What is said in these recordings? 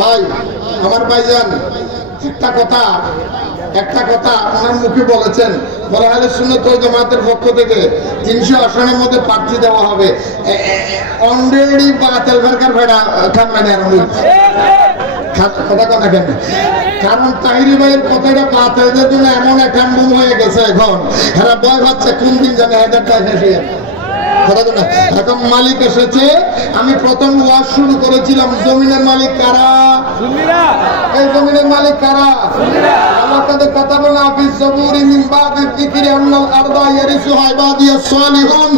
ভাই আমার ভাইজান একটা কথা ওনার মুখে বলেছেন, বলে আহলে সুন্নাত ওয়াল জামাতের পক্ষ থেকে 300 আসনের মধ্যে প্রার্থী দেওয়া হবে। অলরেডি বাতিল সরকার ভাড়া কাম মানে কথা কথা কেন, কারণ তাহিরি ভাইয়ের কথাটা বাতিলের জন্য এমন একটা মুম হয়ে গেছে এখন, এরা ভয় পাচ্ছে কোন দিন জানে 1000 টাকা শেষ। এখন মালিক এসেছে। আমি প্রথম ওয়াজ শুরু করেছিলাম, জমিনের মালিক কারা? এই জমিনের মালিক কারা? আল্লাহ তাদের কথা বলে আফিস জবুরি মিন বাদি যিকরি আন্নাল আরদা ইয়ারিসুহা ইবাদিয়াস সালিহুন।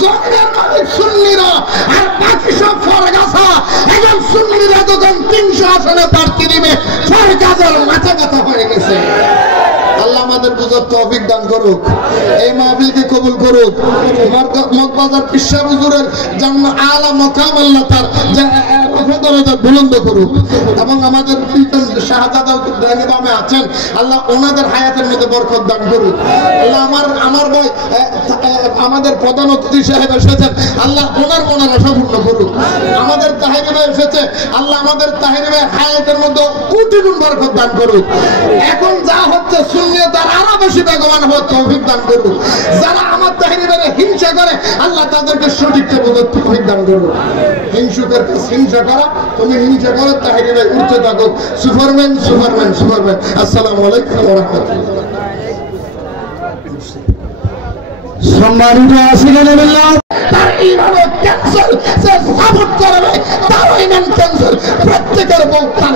জমিনের মালিক সুন্নিরা আর বাকি সব ফরগাছা। এখন সুন্নিরা যখন 300 আসনে প্রার্থী দিবে, ফরগাছার মাথা ব্যথা হয়ে গেছে। আল্লাহ আমাদের বুঝার তৌফিক দান করুক, এই মাহফিলকে কবুল করুক। মগবাজার পিসা হুজুরের জন্য আলা মাকাম আল্লাহ তার দরজা বুলন্দ করুক, এবং আমাদের শাহজাদা দানিবামে আছেন আল্লাহ ওনাদের হায়াতের মধ্যে বরকত দান করুক। আল্লাহ আমার ভাই আমাদের প্রধান অতিথি সাহেব এসেছেন, আল্লাহ ওনার মনের আশা পূর্ণ করুক। আমাদের তাহিরি ভাই এসেছে, আল্লাহ আমাদের তাহিরি ভাই হায়াতের মধ্যে কোটি গুণ বরকত দান করুক। এখন যা হচ্ছে সুন্নিয়তার আরো বেশি বেগবান হওয়ার তৌফিক দান করুক। যারা আমার তাহিরি ভাইয়ের হিংসা করে, আল্লাহ তাদেরকে সঠিকটা বোঝার তৌফিক দান করুক। হিংসুকের হিংসা করা, তুমি হিংসা করো, তাহিরি ভাই উঠতে থাকুক। Superman Superman Superman. আসসালামু আলাইকুম ওয়া রাহমাতুল্লাহ। সম্মানিত আসিলেন বিল্লাহ, তার ঈমানও ক্যান্সার, সে সাপোর্ট করবে তার ঈমান ক্যান্সার। প্রত্যেকের বক্তা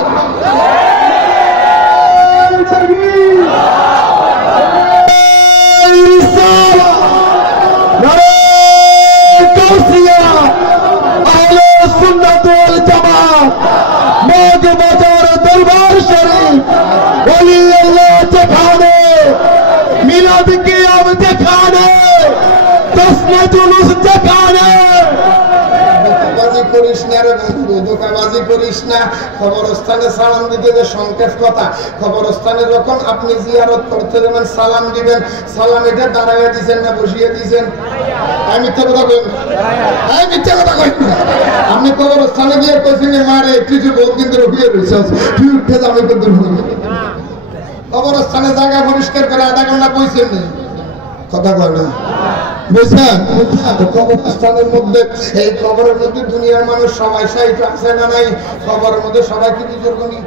খবরস্থানে সালাম দিতে যে সংকেত কথা, খবরস্থানে যখন আপনি জিয়ারত করতে যাবেন সালাম দিবেন, সালাম এটা দাঁড়াইয়া দিচ্ছেন না বসিয়ে দিচ্ছেন? আমি মিথ্যা কথা কই, আমি মিথ্যা কথা কই। আপনি খবরস্থানে গিয়ে কইছেন মারে কিছু বহু কিন্তু রুকিয়ে রয়েছে, তুই উঠে যাবে কিন্তু খবরস্থানে জায়গা পরিষ্কার করে আধা ঘন্টা বইছেন নি, কথা কয় না বুঝছেন? কবরস্থানের মধ্যে, এই কবরের মধ্যে দুনিয়ার মানুষ সবাই সাহিত্য আছে না নাই? কবরের মধ্যে সবাই কি বুজুর্গ নি?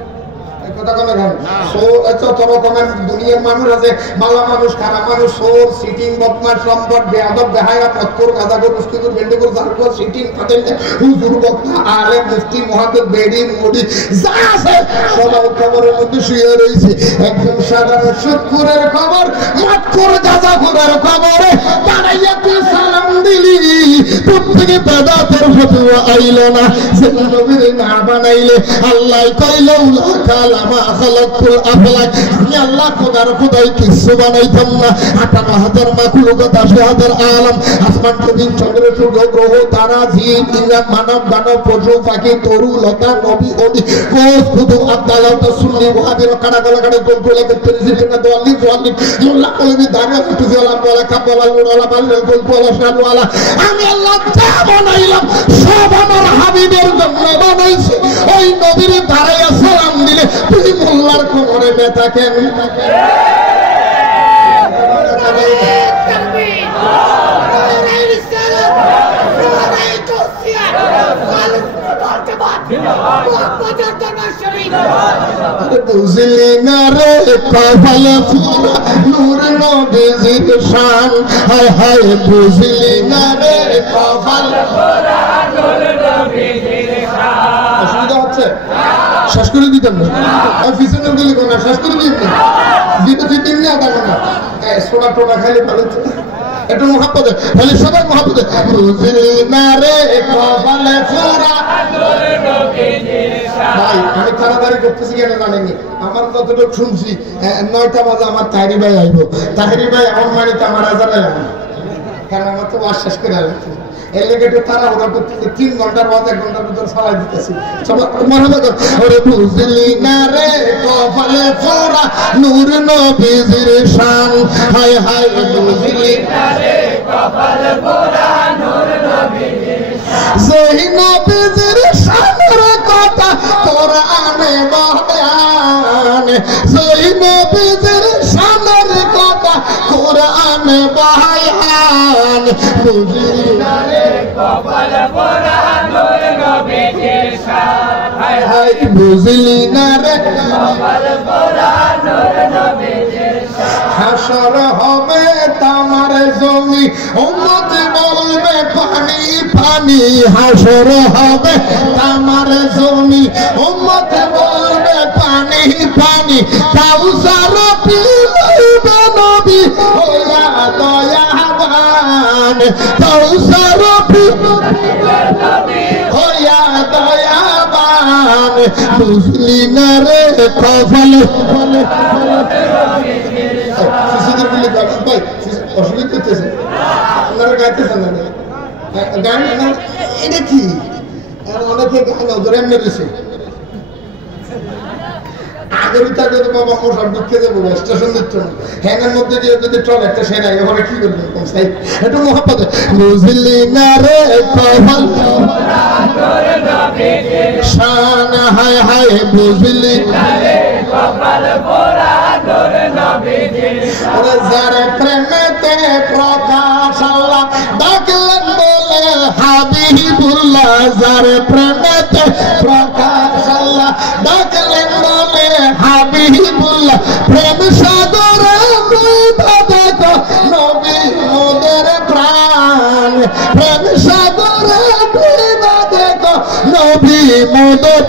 দুনিয়ার মানুষ আছে, মালা মানুষ, খানা মানুষ, সোর সিটিং বদমাশ সম্পদ বেয়াদব বেহায়া পত্তর কাদাগর মুস্তিকুর বেন্ডিকুর জারকুর সিটিং ফাতেল হুজুর বক্তা আলে মুফতি মুহাদ্দিস বেডির মুডি যা আছে সবাই কবরের মধ্যে শুয়ে রয়েছে। একজন সাধারণ সুদখোরের কবর, মাতখোর গাঁজাখোরের কবরে দাঁড়াইয়া তুই সালাম দিলি, প্রত্যেকে বেদাতের ফতোয়া আইল না। যে নবীর না বানাইলে আল্লাহ কইলো লামা খালাকুল আফলাক, আমি আল্লাহ খোদার খোদাই কিছু বানাইতাম না। 58,000 মাখলুকাত, 80,000 আলম, আসমান জমিন চন্দ্র সূর্য গ্রহ তারা জীব ইনসান মানব দানব পশু পাখি তরু লতা নবী অলি কোষ খুদু আব্দালাহ সুন্নি ওয়াহাবি কাটা গলা কাটা গোল গোল তেরিজিনা দওয়ালি দওয়ালি মোল্লা কলবি দাঁড়া তুজি ওয়ালা বলা কাবলা ওয়ালা বাল্লাল গোল গোল শালওয়ালা, আমি আল্লাহ যা বানাইলাম সব আমার হাবিবের জন্য বানাইছি। ওই নবীর দাঁড়াইয়া সালাম দিলে তুই মোল্লার কোমরে ব্যথা কেন? বুঝলি না রে কপালে ফুরা নূর নবীজির শান, হায় হায় বুঝলি না রে কপালে ফুরা নূর নবীজির শান। অসুবিধা হচ্ছে? শেষ করে দিতাম না, আমি পিছনে গেলে কোন শেষ করে দিতাম দিতে দিতাম না, আধা ঘন্টা সোনা টোনা খাইলে ভালো একটু মহাব্বতে, তাহলে সবাই মহাব্বতে। বুঝলি না রে কপালে ফুরা নূর নবীজির শান। ভাই আমি তাড়াতাড়ি করতেছি কেন জানেননি? আমার যতটুকু শুনছি 9টা বাজে আমার তাহিরি ভাই আইব। তাহিরি ভাই আমার বাড়িতে আমার আজারে আইব, কারণ আমার তো ওয়াজ শেষ করে আসছে। এর লেগে একটু তাড়াহুড়া করতেছি, 3 ঘন্টার বাদ 1 ঘন্টার ভিতর চালাই দিতেছি। ওরে বুঝলি না রে কপালে ফোরা নূর নবীজির শান, হায় হায় বুঝলি না রে কপালে ফোরা নূর নবীজির শান। সেই নবীজির শানের কথা কোরআনে বুঝলি না রে হাসর হবে তামার জমি উম্মত বলবে পানি পানি হাসর হবে তামার জমি উম্মত বলবে পানি পানি কাউসার পিলাইবে নবী ওয়া দয়াবান কাউসার পিলাইবে নবী ওয়া দয়াবান বুঝলি না রে কপাল শিশুদের বলে গান ভাই অসুবিধা হচ্ছে আপনারা গাইতেছেন না গান এটা কি অনেকে গান ওদের এমনি রয়েছে আগের তাকে তো বাবা মোশার ঢুকে যাবো স্টেশন দিচ্ছ না হ্যানের মধ্যে গিয়ে যদি ট্রল একটা সেনাই এবারে কি করবে একটু মহাপদ বুঝলি না রে কপাল শান হায় হায় বুঝলি না রে কপাল পোড়া নূর নবীজির ওরে যারে প্রেমেতে প্রকাশ আল্লাহ ডাকলেন বলে হাবিবুল্লাহ যারে প্রেমেতে প্রকাশ আল্লাহ ডাকলেন বলে হাবিবুল্লাহ প্রেম সাগরে ডুবে দেখো নবী মোদের প্রাণ প্রেম সাগরে ডুবে দেখো নবী মোদের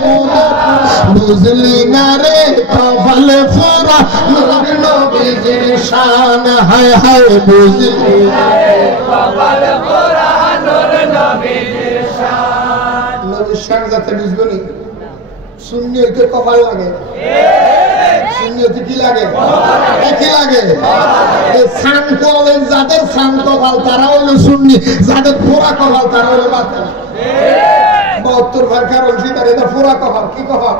বুঝলি না রে কপাল পোড়া নূর নবীজির শান হায় হায় বুঝলি না রে কপাল পোড়া নূর নবীজির শান নবীর শান যাতে বুঝবনি শূন্য হইতে কপাল লাগে শূন্য হইতে কি লাগে কি লাগে এই শান কপাল যাদের শান কপাল তারা হলো শূন্য যাদের পোড়া কপাল তারা হলো বাতিল 72 ভাগ কারণ সীতার এটা পোড়া কপাল কি কপাল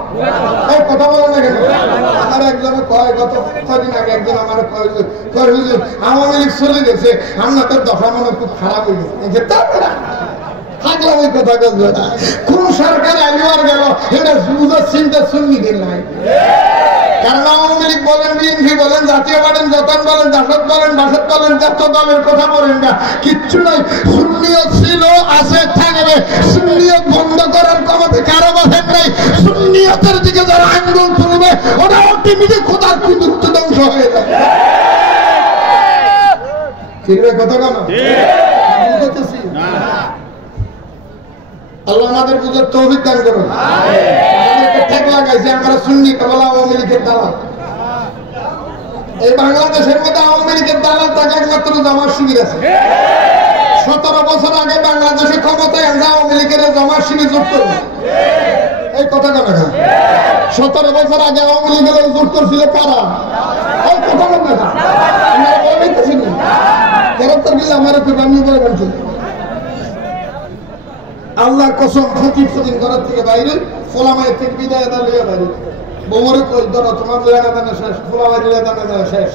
এই কথা বলো না কেন আমার একজনে কয় গত কদিন আগে একজন আমার কয় হুজুর আওয়ামী লীগ চলে গেছে আপনাদের দফা মনে খুব খারাপ হয়ে গেছে তারপরে থাকলাম ওই কথা বলবে না কোন সরকার আইবার গেল এটা বুঝার চিন্তা শুননি দিন নাই কারণ আওয়ামী লীগ বলেন বিএনপি বলেন জাতীয় বলেন যতন বলেন জাসদ বলেন বাসদ বলেন যত দলের কথা বলেন না কিচ্ছু নাই সুন্নিয়ত ছিল আছে থাকবে সুন্নিয়ত বন্ধ করার ক্ষমতা কারো মাথায় নাই সুন্নিয়তের দিকে যারা আঙ্গুল তুলবে ওরা অটোমেটিক খোদার কুদরত ধ্বংস হয়ে যাবে ঠিক রে কথা কেন বুঝতেছি না আল্লাহ আমাদের বুঝার তৌফিক দান করুন আমাদেরকে ঠেক লাগাইছে আমরা সুন্নি কেবল আওয়ামী লীগের দালাল এই বাংলাদেশের মধ্যে আওয়ামী লীগের দালাল তাকে একমাত্র জামাত শিবির আছে 17 বছর আগে বাংলাদেশে ক্ষমতায় আমরা আওয়ামী লীগের জামাত শিবির জোট করব এই কথা কেন 17 বছর আগে আওয়ামী লীগের জোট করছিল কারা এই কথা কেন আমরা বলতেছি না গ্রেফতার দিলে আমার একটু বানিয়ে করে বলছি আল্লাহর কসম ফকির ফকির ঘর থেকে বাইরে ফোলামায়ের থেকে বিদায় দা লইয়া বাইরে বউরে কই ধরো তোমার লইয়া দানা শেষ ফোলামায়ের লইয়া দানা শেষ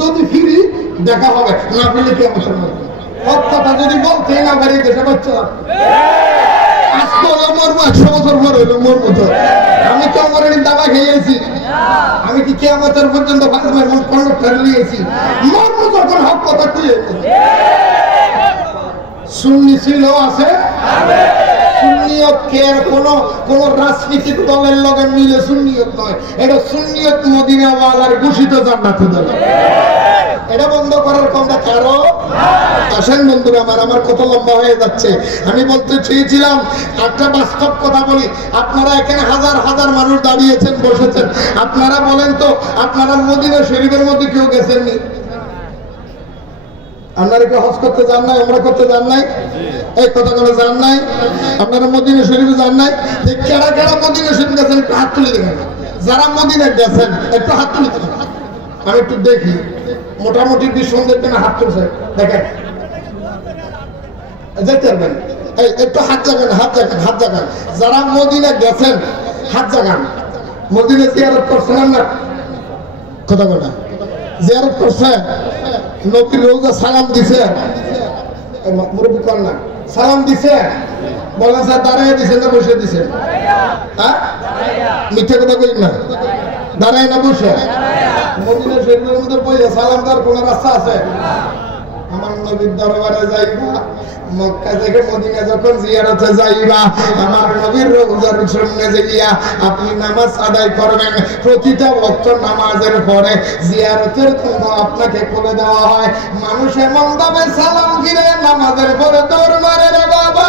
যদি ফিরি দেখা হবে না ফিরলে কি আমার সঙ্গে সব কথা যদি বলতে না পারি দেশে বাচ্চা আজকে হলো মরবো 100 বছর পর হইলো মরবো তো আমি তো আমার দাবা খেয়েছি আমি কি কিয়ামতের পর্যন্ত 5 মাস কন্ডাক্টর নিয়েছি মরবো যখন হক কথা কইয়ে সুন্নি ছিল আছে সুন্নিয়ত কে কোন রাজনীতিক দলের লগে মিলে সুন্নিয়ত নয় এটা সুন্নিয়ত মদিনা ওয়ালার ঘোষিত জান্নাতের দল এটা বন্ধ করার কথা কারো আসেন বন্ধুরা আমার কত লম্বা হয়ে যাচ্ছে আমি বলতে চেয়েছিলাম একটা বাস্তব কথা বলি আপনারা এখানে হাজার হাজার মানুষ দাঁড়িয়েছেন বসেছেন আপনারা বলেন তো আপনারা মদিনা শরীফের মধ্যে কেউ গেছেননি আপনারা কি হজ করতে যান নাই ওমরা করতে যান নাই এই কথা বলে যান নাই আপনারা মদিনা শরীফে যান নাই কেডা কেডা মদিনা শরীফ গেছেন একটু হাত তুলে দেখেন যারা মদিনা গেছেন একটু হাত তুলে দেখেন আমি একটু দেখি মোটামুটি 20 জন দেখবেন হাত তুলছে দেখেন যেতে পারবেন এই একটু হাত জাগান যারা মদিনা গেছেন হাত জাগান মদিনা জিয়ারত করছেন না কথা বলা জিয়ারত করছে নবীর রওজা সালাম দিছে মুরব্বি কর না সালাম দিছে বলেন স্যার দাঁড়ায় দিছে না বসে দিছে হ্যাঁ মিথ্যা কথা কই না দাঁড়ায় না বসে মদিনা শরীফের মধ্যে বইয়া সালাম দেওয়ার কোন রাস্তা আছে আমার নবীর দরবারে যাইবা মক্কা থেকে মদিনা যখন জিয়ারতে যাইবা আমার নবীর রওজার সামনে যাইয়া আপনি নামাজ আদায় করবেন প্রতিটা ওয়াক্ত নামাজের পরে জিয়ারতের জন্য আপনাকে করে দেওয়া হয় মানুষ এমন ভাবে সালাম ফিরে নামাজের পরে দৌড় মারে রে বাবা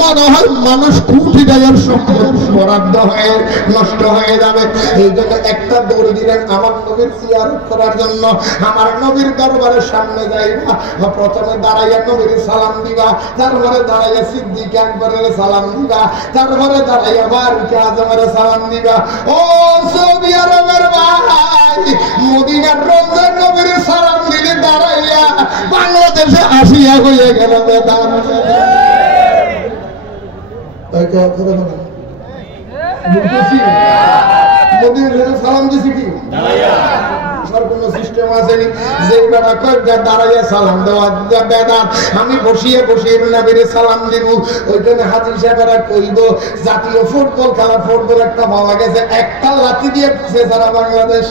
মনে হয় মানুষ কোটি টাকার সম্পদ বরাদ্দ হয়ে নষ্ট হয়ে যাবে এই জন্য একটা দৌড় দিলেন আমার নবীর জিয়ারত করার জন্য আমার নবীর দরবারের সামনে যাইবা প্রথমে দাঁড়াইয়া নবীর সালাম দিবা তারপরে দাঁড়াইয়া সিদ্দিক আকবরের সালাম দিবা তারপরে দাঁড়াইয়া ফারুক আজমের সালাম দিবা ও সৌদি আরবের ভাই মদিনার রওজার নবীর সালাম দিলে দাঁড়াইয়া বাংলাদেশে আসিয়া হয়ে গেল বেদান সালাম দিছি কি কোনো সিস্টেম আসেনি যে বেটা কয়েকটা দাঁড়াইয়া সালাম দেওয়া বেদাত আমি বসিয়ে বসিয়ে নবীর সালাম দিব ওইখানে হাজির সাহেবেরা কইব জাতীয় ফুটবল খেলা ফুটবল একটা পাওয়া গেছে একটা লাঠি দিয়ে পিছে সারা বাংলাদেশ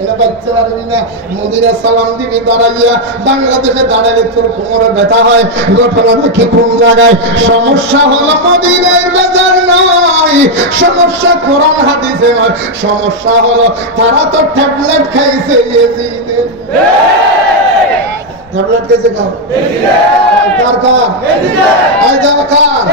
এটা বাচ্চা পারবি না মদিনা সালাম দিবি দাঁড়াইয়া বাংলাদেশে দাঁড়াইলে তোর কোমরে ব্যথা হয় ঘটনা দেখি কোন জায়গায় সমস্যা হলো মদিনার বাজার নয় সমস্যা কোরআন হাদিসে নয় সমস্যা হলো তারা তো ট্যাবলেট খাইছে ইয়েজিদের ট্যাবলেট খাইছে কার কার এই যারা কার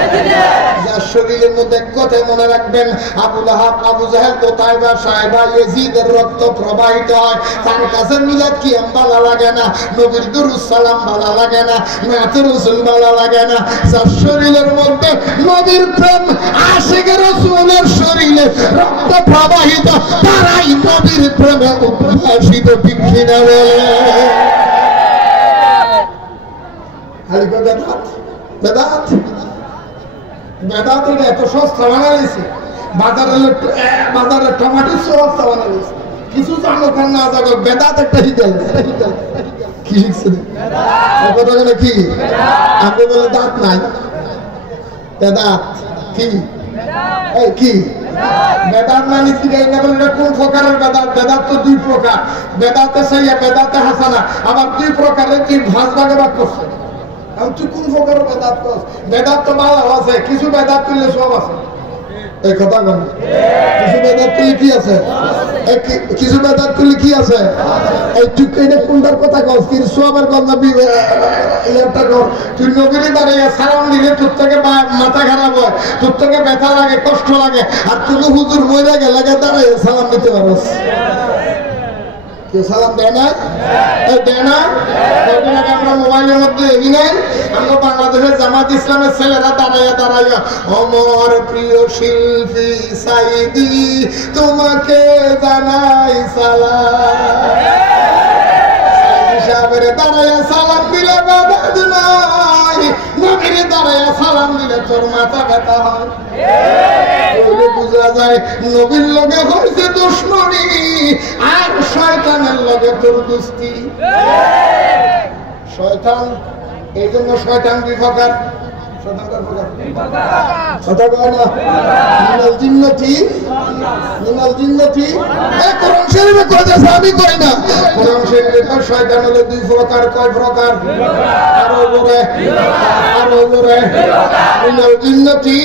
যার শরীরের মধ্যে কথা মনে রাখবেন আবু লাহাব আবু জাহেল উতাইবা সাইবা ইয়েজিদের রক্ত প্রবাহিত হয় তার কাছে মিলাদ কি ভালো লাগে না নবীর দুরূদ সালাম ভালো লাগে না নাতে রাসূল ভালো লাগে না যার শরীরের মধ্যে নবীর প্রেম আশিক রাসূলের শরীরে রক্ত প্রবাহিত তারাই নবীর প্রেমে উদ্ভাসিত ঠিক কিনা বলে বেদাত এত সস্তা বানাইছে বাজারে টমাটো সস্তা বানাইছে কিছু জানো কেন না জানো বেদাত একটা হিটেল কি শিখছে কথা বলে কি আপনি বলে দাঁত নাই বেদাত কি এই কি বেদাত মানে কি না বলে কোন প্রকারের বেদাত বেদাত তো দুই প্রকার বেদাতে সাইয়া বেদাতে হাসানা আবার দুই প্রকারের কি ভাগ ভাগে ভাগ করছে তুই কোন প্রকারের বেদাত করছ বেদাত তো ভালো আছে কিছু বেদাত তুললে সব আছে এই কথা বল কিছু বেদাত তুলি কি আছে কিছু বেদাত তুলি কি আছে এই তুই এটা কোনটার কথা কস কি সবার কথা ইয়ারটা কর তুই নবীরে দাঁড়িয়ে সালাম দিলে তোর থেকে মাথা খারাপ হয় তোর থেকে ব্যথা লাগে কষ্ট লাগে আর তুই হুজুর মরে গেলে দাঁড়িয়ে সালাম দিতে পারস কেউ সালাম দেয় না দেয় না আমরা মোবাইলের মধ্যে এগিয়ে নেই আমরা বাংলাদেশের জামাত ইসলামের ছেলেরা দাঁড়াইয়া দাঁড়াইয়া অমর প্রিয় শিল্পী সাইদি তোমাকে জানাই সালাম সাহেবের দাঁড়াইয়া সালাম দিলে বাদ নাই নবীর দাঁড়াইয়া সালাম দিলে তোর মাথা ব্যথা হয় বুঝা যায় নবীর লগে হয়েছে দুশ্মনী আর শয়তানের লগে তোর দুস্তি শয়তান এই জন্য শয়তান দুই প্রকার আমি কই না কোরআন শরীফে শয়তান হলো দুই প্রকার কয় প্রকার আরো বলে মিনাল জিন্নতি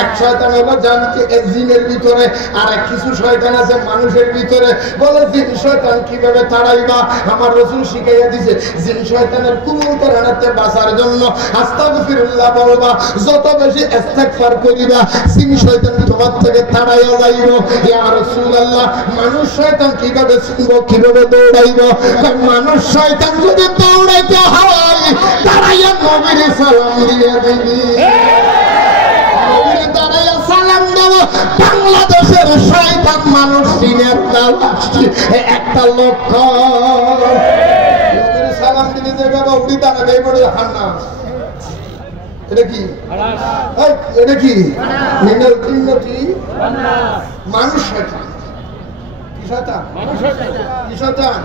এক শয়তান হলো জানকে এক জিনের ভিতরে আর এক কিছু শয়তান আছে মানুষের ভিতরে বলে জিন শয়তান কিভাবে তাড়াইবা আমার রাসূল শিখাইয়া দিয়েছে জিন শয়তানের কুমন্ত্রণাতে বাঁচার জন্য আস্তাগফিরুল্লাহ বলবা যত বেশি ইস্তিগফার করিবা জিন শয়তান তোমার থেকে তাড়াইয়া যাইব ইয়া রাসূলুল্লাহ মানুষ শয়তান কিভাবে চিনব কিভাবে দৌড়াইব মানুষ শয়তান যদি দৌড়াইতে হয় তাড়াইয়া নবীর সালাম দিয়ে দিবি বাংলাদেশের শয়তান মানুষ চিনের একটা লক্ষ্য সালাম দিলে যে বাবা উড়ি দাঁড়াবে এই বড় হান্নাস এটা কি এটা কি মিনাল জিন্নতি মানুষ শয়তান কি শয়তান কি শয়তান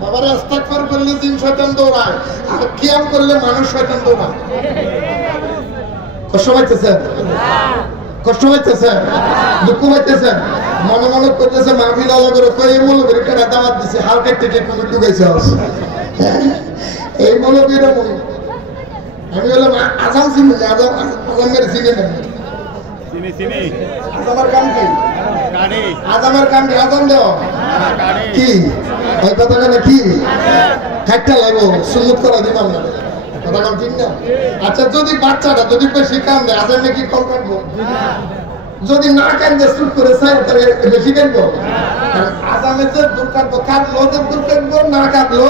বাবার ইস্তিগফার করলে জিন শয়তান দৌড়ায় আর কিয়াম করলে মানুষ শয়তান দৌড়ায় কষ্ট পাইতেছে কষ্ট হইতেছে দুঃখ হইতেছে মনে মনে করতেছে মাহফিল আলাদা করে কই মূল করে দাওয়াত দিছে হালকা থেকে কোন ঢুকাইছে এই মৌলবীরা বলি আমি বললাম আজাম চিনি না, আজামের চিনি না। আজামের কাম কি? আজামের কাম কি? আজাম দেওয়া কি ওই কথা কেন কি একটা লাগবো সুন্নত করা দিলাম না কথা কাম ঠিক না। আচ্ছা যদি বাচ্চাটা যদি বেশি কাম দেয় আজামে কি কল কাটবো? যদি না কান্দে চুপ করে চাই তাহলে বেশি কাটবো। আজামে যে দূর কাটবো, কাঁদলো যে দূর কাটবো, না কাঁদলো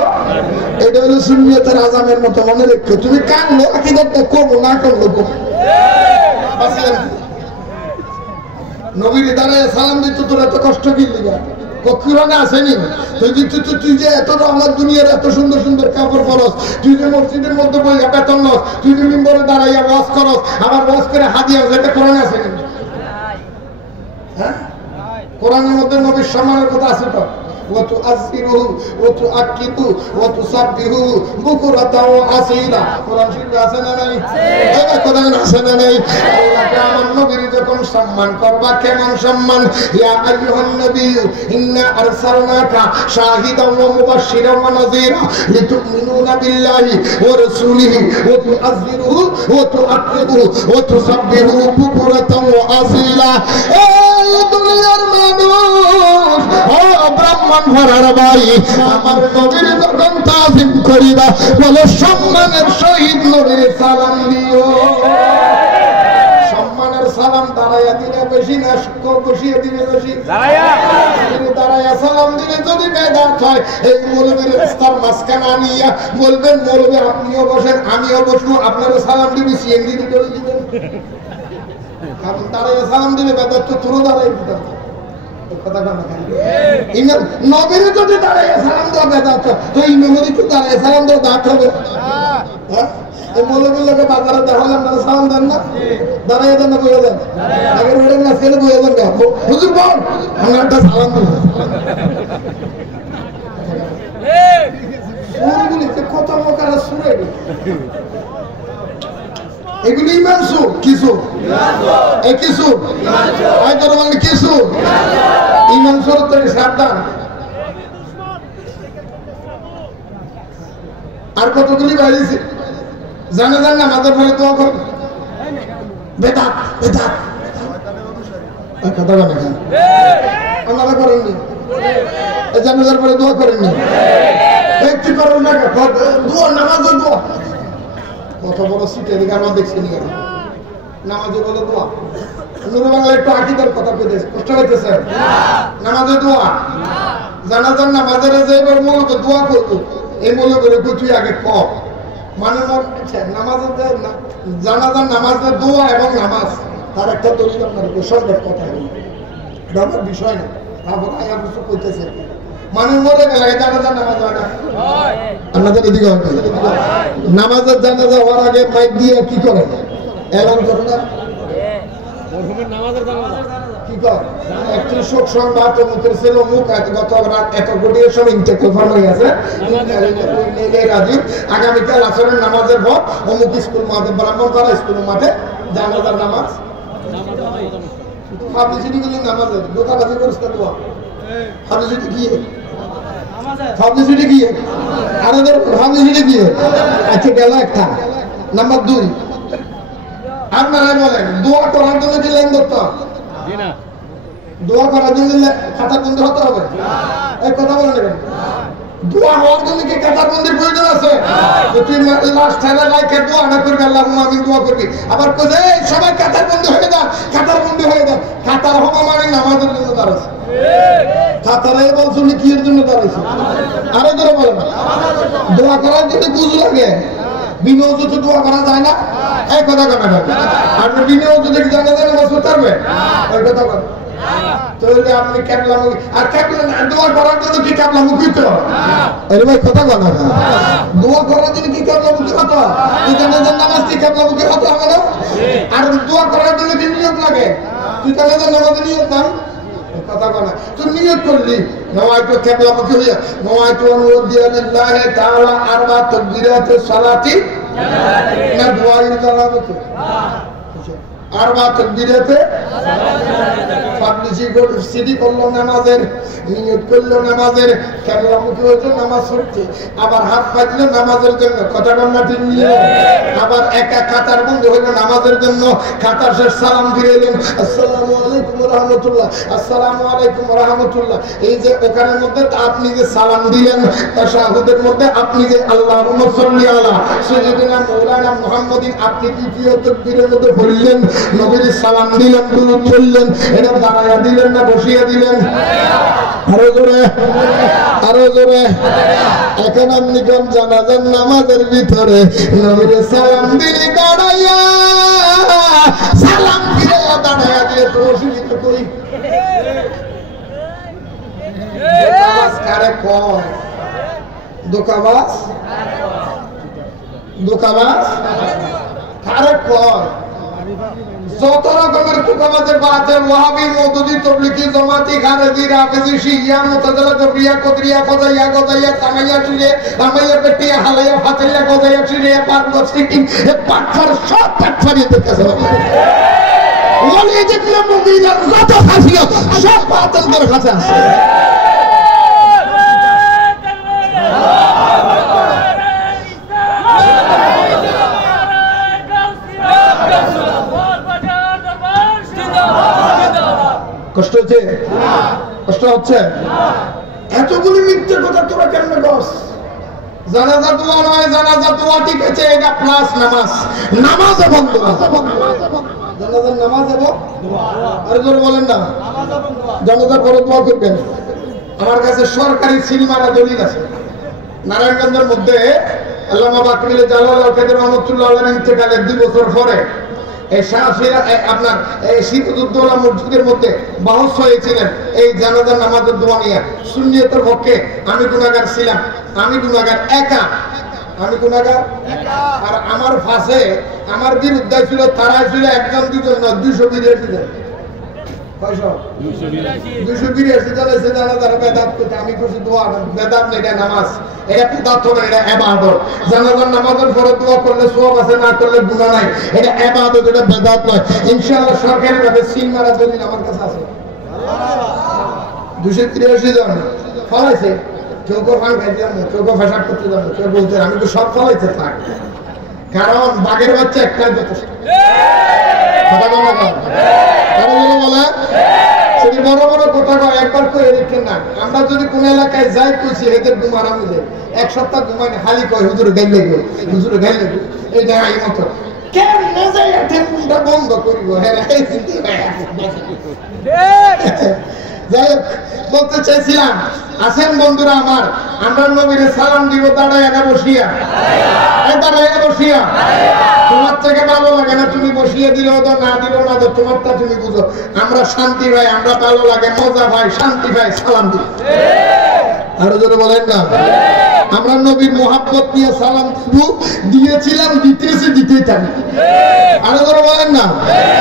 এটা হলো সুন্নিয়তের আজামের মতো মনে রেখো। তুমি কাঁদলো আকিদাতটা কমো, না করলো কমো। নবীর দ্বারা সালাম দিত তোর এত কষ্ট কি লিগা? কক্ষিরানে আসেনি তুই যে এত আমার দুনিয়ার এত সুন্দর সুন্দর কাপড় পরস, তুই যে মসজিদের মধ্যে বই বেতন নস, তুই যে মিম্বরে দাঁড়াইয়া ওয়াজ করস, আবার ওয়াজ করে হাদিয়া যেটা কোরআনে আসেনি। হ্যাঁ কোরআনের মধ্যে নবীর সম্মানের কথা আছে তো। وتؤثره وتؤكده وتسبحه بكرة وأصيلا কোরআন শরীফে আছে না নাই? এটা কোরআন আছে না নাই? আল্লাহকে আমার নবীর যখন সম্মান করবা কেমন সম্মান? ইয়া আইয়ুহান নবী ইন্না আরসালনাকা শাহিদান ওয়া মুবাশশিরান ওয়া নাযীরা লিতুমিনুনা বিল্লাহি ওয়া রাসূলিহি ওয়া তুআযযিরুহু ওয়া তুআক্কিদুহু ওয়া তুসাব্বিহুহু বুকরাতান ওয়া আসীলা। এই দুনিয়ার মানুষ ও ব্রাহ্মণ ভরার ভাই, আমার নবীর যখন তাজিম করিবা বলে সম্মানের সহিত নবীর সালাম দিও। সম্মানের সালাম দাঁড়াইয়া দিলে বেশি না বসিয়ে দিলে বেশি? দাঁড়াইয়া সালাম দিলে যদি বেদাত হয় এই মৌলবীর রাস্তার মাঝখানে আনিয়া বলবেন মৌলবী আপনিও বসেন আমিও বসবো, আপনারও সালাম দিবি সিএনজি করে দিবেন। কারণ দাঁড়াইয়া সালাম দিলে বেদাত তো তোরও দাঁড়াই দিতাম। নবীর যদি দাঁড়াইয়া সালাম দেওয়া বেদাত তো ইমামেরই তো দাঁড়াইয়া সালাম দেওয়া দাঁত হবে। মৌলবীর লোকে বাজারে দেখালাম না সালাম দেন না, দাঁড়াইয়া দেন না বইয়া দেন, আগের বেড়ে না ছেলে বইয়া দেন হুজুর বল আমি একটা সালাম দেব। কত প্রকার সুরে এগুলি ইমান সুর কিছু কিছু মানে কিছু ইমান সুর থেকে সাবধান। আর কতগুলি বাইরেছি জানে না আমাদের ফলে দোয়া করবে বেদাত বেদাত কথা বলে আপনারা করেননি জানাজার পরে দোয়া করেননি একটি করেন না দোয়া নামাজের দোয়া কত বড় সিটে দিকে আমরা দেখছি নি কেন নামাজে বলে দোয়া নুরু বাংলা একটু আকিদার কথা কই দিয়েছে কষ্ট হইতেছে নামাজে দোয়া জানাজার নামাজের যে এবার মূলত দোয়া করবো এই মূল করে তুই আগে ক মানে নামাজের জানাজার নামাজের দোয়া এবং নামাজ তার একটা দলিল আপনার সরকার কথা এটা আমার বিষয় না তারপর আয়া কিছু কইতেছে মানে মরে গেলে জানাজার নামাজ হয় না আপনাদের এদিকে নামাজের জানাজা হওয়ার আগে মাইক দিয়ে কি করে এলান করে না কি কর একটি শোক সংবাদ মুখের ছিল মুখ গত রাত এত কোটি সব ইন্টেকোফার হয়ে আছে রাজীব আগামীকাল আসরের নামাজের পর অমুক স্কুল মাঠে ব্রাহ্মণ করা স্কুল মাঠে জানাজার নামাজ পাবলিসিটি গুলি নামাজের দোকাবাজি করিস না দোয়া পাবলিসিটি গিয়ে পাবলিসিটি গিয়ে আরো পাবলিসিটি গিয়ে আচ্ছা গেল একটা নাম্বার 2 আপনারা বলেন দোয়া করার জন্য কি লাইন ধরতে দোয়া করার জন্য খাতা বন্ধ হতে হবে এই কথা বলেন কেন দোয়া হওয়ার জন্য কি কাতার বন্দির প্রয়োজন আছে তুই লাস্ট ঠেলা রাখে দোয়া না করবি আল্লাহুম্মা আমিন দোয়া করবি আবার কই সবাই কাতার বন্দি হয়ে যান কাতার বন্দি হয়ে যান কাতার হওয়া মানে নামাজের জন্য দাঁড়াচ্ছে কাতারে বলছো কি এর জন্য দাঁড়াইছে আরো ধরে বলেন দোয়া করার জন্য বুঝ লাগে বিনিয়োগ তো দোয়া করা যায় না এই কথা কেন আর বিনিয়োগ যদি জানা যায় না বসতে পারবে ওই কথা বল তাহলে আপনি কেবলামুখী আর কেবলা দোয়া করার জন্য কি কেবলামুখী তো এর ভাই কথা বল না দোয়া করার জন্য কি কেবলামুখী হতো তুই জানাজার নামাজ কি কেবলামুখী হতে হবে না আর দোয়া করার জন্য কি নিয়ত লাগে তুই জানাজার নামাজে নিয়ত নাই কথা বল না তুই নিয়ত করলি নওয়াইতু কেবলামুখী হইয়া নওয়াইতু অনুদ্দিয়া লিল্লাহি তাআলা আরবা তাকবীরাতে সালাতি না দোয়াই জানাবো তো আরবা তাকবীরাতে সিটি করলো নামাজের, নিয়ত করলো নামাজের, কেবলামুখী হয়েছে নামাজ পড়তে, আবার হাত পাতলো নামাজের জন্য, কথা বলনা ঠিক নিয়ে, আবার একা কাতার বন্ধ হইলো নামাজের জন্য, কাতার শেষ সালাম ফিরে এলেন, আসসালামু আলাইকুম রহমতুল্লাহ, আসসালামু আলাইকুম রহমতুল্লাহ। এই যে ওখানের মধ্যে আপনি যে সালাম দিলেন, তাশাহুদের মধ্যে আপনি যে আল্লাহুম্মা সাল্লি আলা সাইয়্যিদিনা মাওলানা মুহাম্মাদিন আপনি দ্বিতীয় তাকবীরের মধ্যে বললেন, নবীর সালাম দিলেন, দুরূদ পড়লেন, এটা দাঁড়ায়া দিলেন না বসিয়ে দিলেন? আরো জোরে, আরো জোরে। এখন আপনি কোন জানাজার নামাজের ভিতরে নবীর সালাম দিলে দাঁড়াইয়া, সালাম ফিরে দাঁড়ায়া দিয়ে তো অসুবিধা কই? দোকাবাজ কারে কয়? দোকাবাজ, দোকাবাজ কারে কয়? যত রকমের দোকাবাজের বাতে ওয়াহাবি, মওদুদি, তবলিগি, জামাতি, খারেজি, রাফেজি, শিয়া, মুতাজিলা, জবরিয়া, কদরিয়া, কদাইয়া, গদাইয়া, তামাইয়া, চুলে, আমাইয়া, পেটিয়া, হালাইয়া, ফাতিলা, গদাইয়া, চুলে, পারগত, সিকিম, এ পাটফার সব পাটফারিদের কাছে হবে। ওলি দেখলে মুমিনের যত খাসিয়ত সব বাতিলদের কাছে আছে। কষ্ট হচ্ছে, কষ্ট হচ্ছে, এতগুলি মিথ্যে কথা তোরা কেমনে বস? জানাজা দোয়া নয়, জানাজা দোয়া ঠিক আছে, এটা প্লাস নামাজ, নামাজ এবং দোয়া। জানাজার নামাজ এবং আর জোরে বলেন না, জানাজার পরে দোয়া করবেন। আমার কাছে সরকারি সিলমারা দলিল আছে। নারায়ণগঞ্জের মধ্যে আল্লামা বাকরিল জালাল আল কাদের রহমাতুল্লাহ আলাইহির ইন্তেকালের 2 বছর পরে এই শাহফিরা আপনার এই সিরাজউদ্দৌলা মসজিদের মধ্যে বাহস হয়েছিলেন এই জানাজার নামাজের দোয়া নিয়ে। সুন্নিয়তের পক্ষে আমি গুনাহগার ছিলাম, আমি গুনাহগার একা, আমি গুনাহগার একা। আর আমার ফাঁসে আমার বিরুদ্ধে ছিল, তারা ছিল একজন দুজন না 282 জন। কয়শো? 282 জন এসে জানাজার বেদাত করতে। আমি খুশি দোয়া বেদাত না, এটা নামাজ, এটা বিদআত না, এটা ইবাদত। জানাজার নামাজের পরে দোয়া করলে সওয়াব আছে, না করলে গুনাহ নাই, এটা ইবাদত, এটা বেদাত নয়। ইনশাআল্লাহ সরকারি ভাবে সিল মারা দলিল আমার কাছে আছে। 283 জন ফলাইছে, কেউ কেউ ফান খাইতে যাবো, কেউ কেউ ফেসাব করতে যাবো, কেউ বলতে আমি তো সব ফলাইতে থাক, কারণ বাঘের বাচ্চা একটাই যথেষ্ট। কথা বলা বলে সেটি বড় বড় কথা কয়, একবার করে দেখেন না। আমরা যদি কোন এলাকায় যাই কইছি এদের ঘুমার আমি যাই, 1 সপ্তাহ ঘুমাই না, খালি কয় হুজুরে গাইল লাগবে, হুজুরে গাইল লাগবে, এই না এই মতো কেমনে যাই টেলিফোনটা বন্ধ করিব। হ্যাঁ এই চিন্তা যাই হোক, বলতে চাইছিলাম, আছেন বন্ধুরা আমার, আমরা নবীর সালাম দিব দাঁড়ায় না বসিয়া? দাঁড়ায় বসিয়া। তোমার থেকে ভালো লাগে না, তুমি বসিয়ে দিলেও তো, না দিলেও না, তোমারটা তুমি বুঝো। আমরা শান্তি পাই, আমরা ভালো লাগে, মজা পাই, শান্তি পাই, সালাম দিই। আরো জোরে বলেন না। আমরা নবীর মোহাব্বত নিয়ে সালাম দিয়েছিলাম, দিতেছি, দিতেই থাকি। আরো জোরে বলেন না।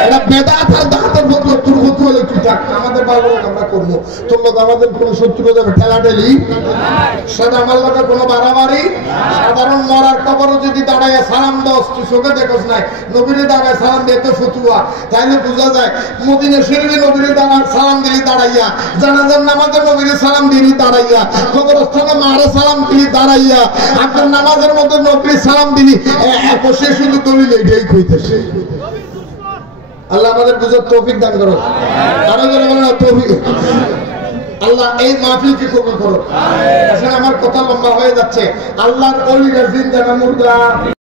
এটা বেদাত আর দাঁতের বদলে তোর বদলে হলে কি থাক, আমাদের ভালো লাগে আমরা করবো, তোর লোক আমাদের কোনো শত্রু যাবে ঠেলাঠেলি, সেটা আমার লোকের কোনো বাড়াবাড়ি। সাধারণ মরার কবরে যদি দাঁড়ায় সালাম দোস, তুই চোখে দেখোস নাই, নবীরে দাঁড়ায় সালাম দিয়ে তো ফতুয়া, তাইলে বোঝা যায় মদিনা শরীফে নবীরে দাঁড়ায় সালাম দিলি দাঁড়াইয়া, জানাজার নামাজে নবীরে সালাম দিলি দাঁড়াইয়া, কবরস্থানে মারে সালাম দিলি দাঁড়াইয়া, আপনার নামাজের মধ্যে নবীর সালাম দিলি, সে শুধু দলিল এইটাই কইতেছে। আল্লাহ আমাদের বুঝার তৌফিক দান করো। আরো যারা বলেন তৌফিক, আল্লাহ এই মাহফিলকে কবুল করো। আসলে আমার কথা লম্বা হয়ে যাচ্ছে। আল্লাহর ওলিরা জিন্দা না মুর্দা?